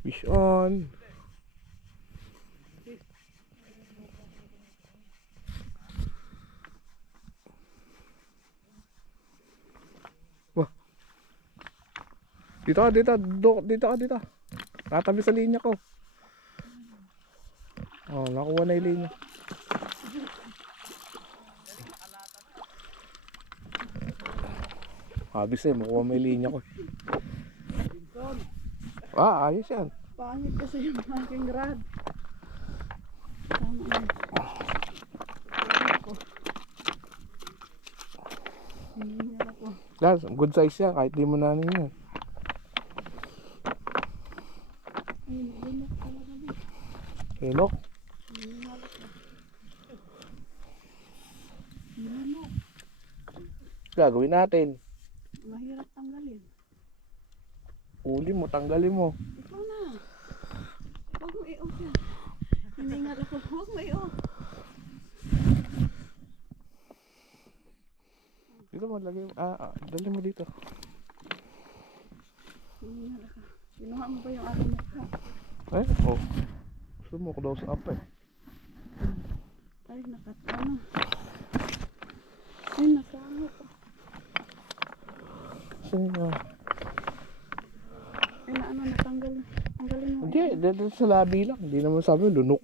Fish on. Wah. Dito ka, dito. Dito ka, dito. Katabi sa linya ko. Oh, nakuha na yung linya. Habis eh, makuha mo yung linya ko. Ah, ayos yan. Pangit kasi yung aking rad. Tama na. Hinihingal ako. Guys, good size yan kahit di mo na ano yan. Ayun, lumok talaga ba? Hinok. Hinihingal ako. Lumok. Gagawin natin. Mahirap tanggalin. Uli mo, tanggalin mo. Ikaw na. Huwag mo i-off yan. Hinihingal ako. Huwag mo i-off. Dito mo lagay. Dali mo dito. Hinihingal ako. Kinuha mo ba yung aking mukha? Eh, oh. Sumok daw sa apa eh. Ay, nakatano. Ay, nasangot. Saan yun? Ay, naano, natanggal. Tanggalin mo. Hindi, dito sa labi lang. Hindi naman sabi lunok.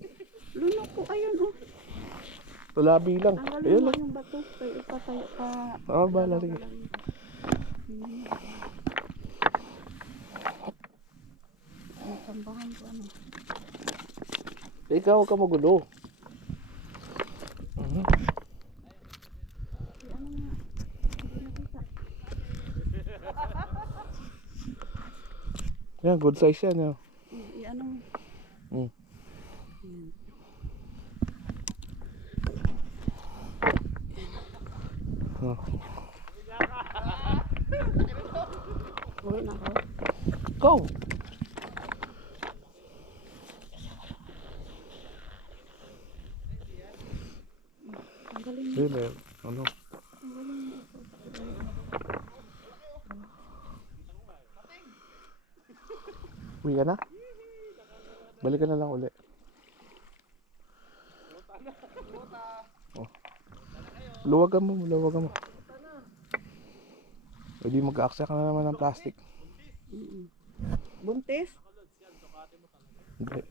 Lunok ko, ayun, oh. Sa labi lang. Tanggalin Ayun mo lang. yung bato. Kaya ipatay pa. Bala rin. Ang tambahan ko, ano. Ikaw, huwag ka magulo. Ay, ano nga. Hindi nakita. Yan, good size yan. Yan. I-ano mo. Mm. Yan. Oh. Uwi na ako. Go! Tanggalin mo. Yun eh. Ano? Tanggalin mo. Uwi ka na? Balik ka na lang uli. Oh. Luwagan mo, luwagan mo. Pwede mag-aaksaya ka na naman ng plastic. Buntis? Hindi.